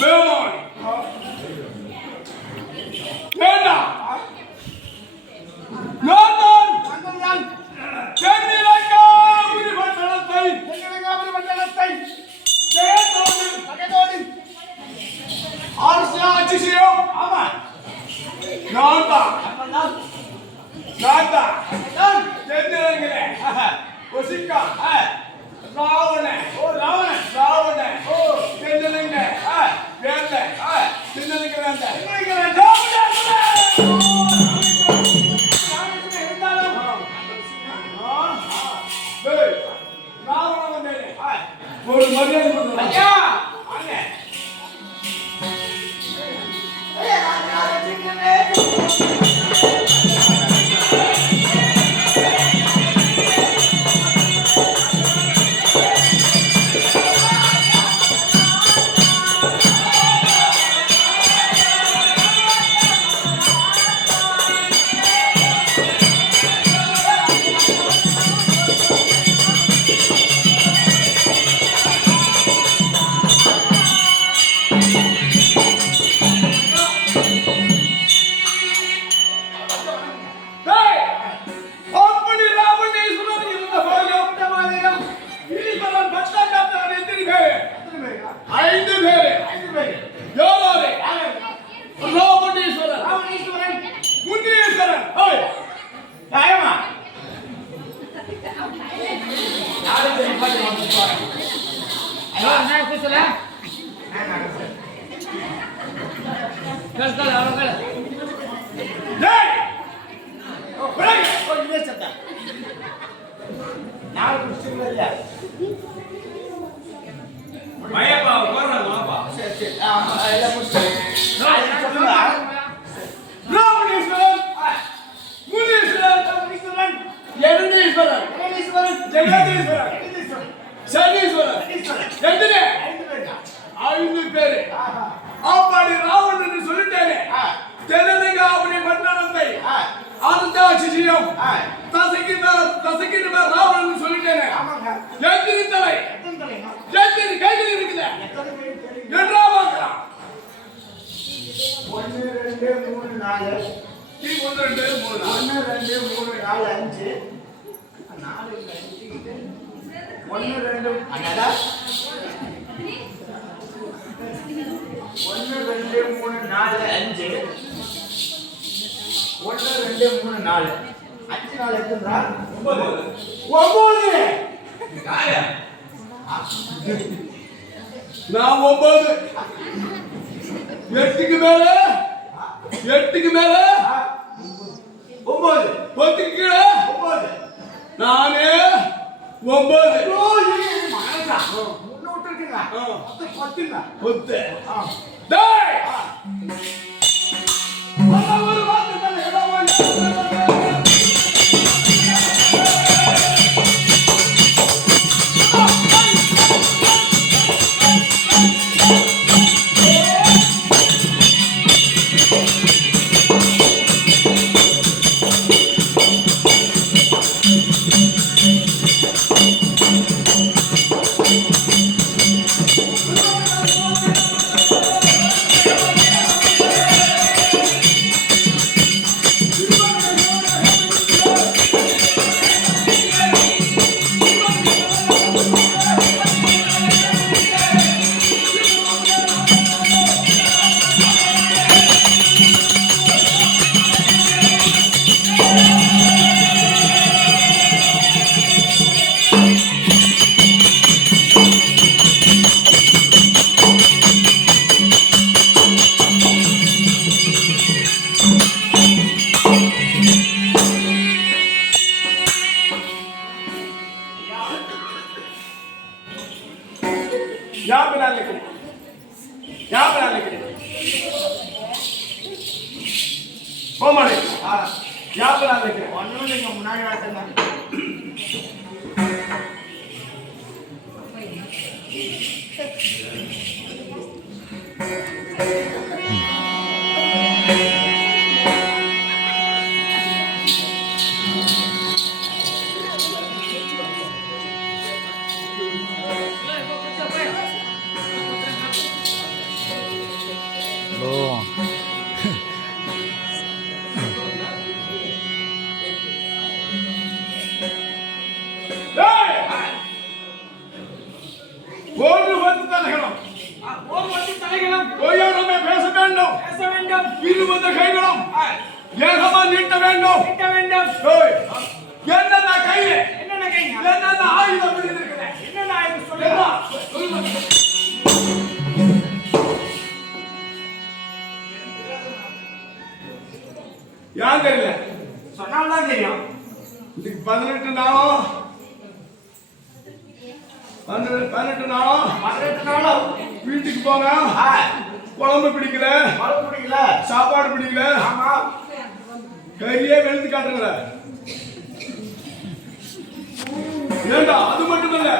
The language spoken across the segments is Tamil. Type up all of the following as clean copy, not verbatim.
Belmont. Nana. London. Chennaiga Unimandalattai. Jayatodi. Arsa Achisio. Ama. Nanda. Chennaiga. Osika. Ravana. Oh Ravana. Oh Chennaiga. Kerala. Chennaiga. ஒரு மரியாதை கொடுங்க ஐயா வாங்க ஏய் ராஜா சிங்கமே டேய் ஒன்று வந்து தலைகளும் ஒரு வந்து தலைகளும் பொய்யாரமே பேச வேண்டும் பேச வேண்டும். இருபது கைகளும் ஏகமா நீட்ட வேண்டும் கேட்க வேண்டும். ஏய், என்னென்ன கையில என்னென்ன கைங்க? என்னென்ன ஆயுதம் இருக்கிறேன் என்னென்ன ஆயுதம் சொல்லுங்க. யார் தெரியல சொன்னால்தான் தெரியும். இதுக்கு 18 நாளும் 18 நாளும் 18 நாளும் வீட்டுக்கு போங்க குழம்பு பிடிக்கல மழை பிடிக்கல. சாப்பாடு பிடிக்கல ஆமா. கையே வெளுத்து காட்டுங்கள ஏண்டா அது மட்டும் இல்ல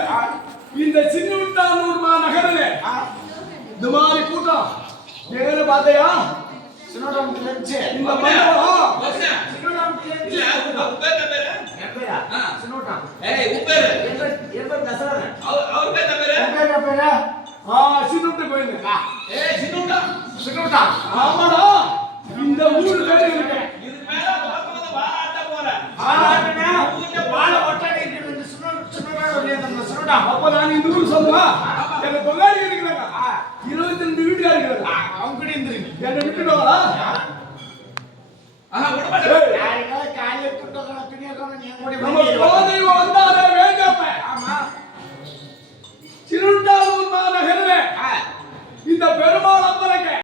இந்த சின்னூர் நகரில் இந்த மாதிரி கூட்டம் ஏன்னு பார்த்தையா சின்னோடம் தெரிஞ்சு இந்த மண்டபம் சின்னோடம் தெரிஞ்சு என் பேரா? சின்னோட்டம். என் பேர் தசரதன். என் பேரா? சின்னூட்டு கோயில் சின்னோட்டம். ஆமாடா இந்த ஊர் பேரு இருக்கு ஆனாட்டுனா வாழை ஒட்டடை இருக்கிறது. சின்னோடம் வெளியே அந்த சின்னோட்டம். அப்ப நான் இந்த ஊர் சொல்லுவா எங்க தொழிலாளி இருக்கிறாங்க 22 வீட்டுக்காரங்க அவங்க கிட்ட இருந்துருங்க. என்னை விட்டுடுவாங்களா யார்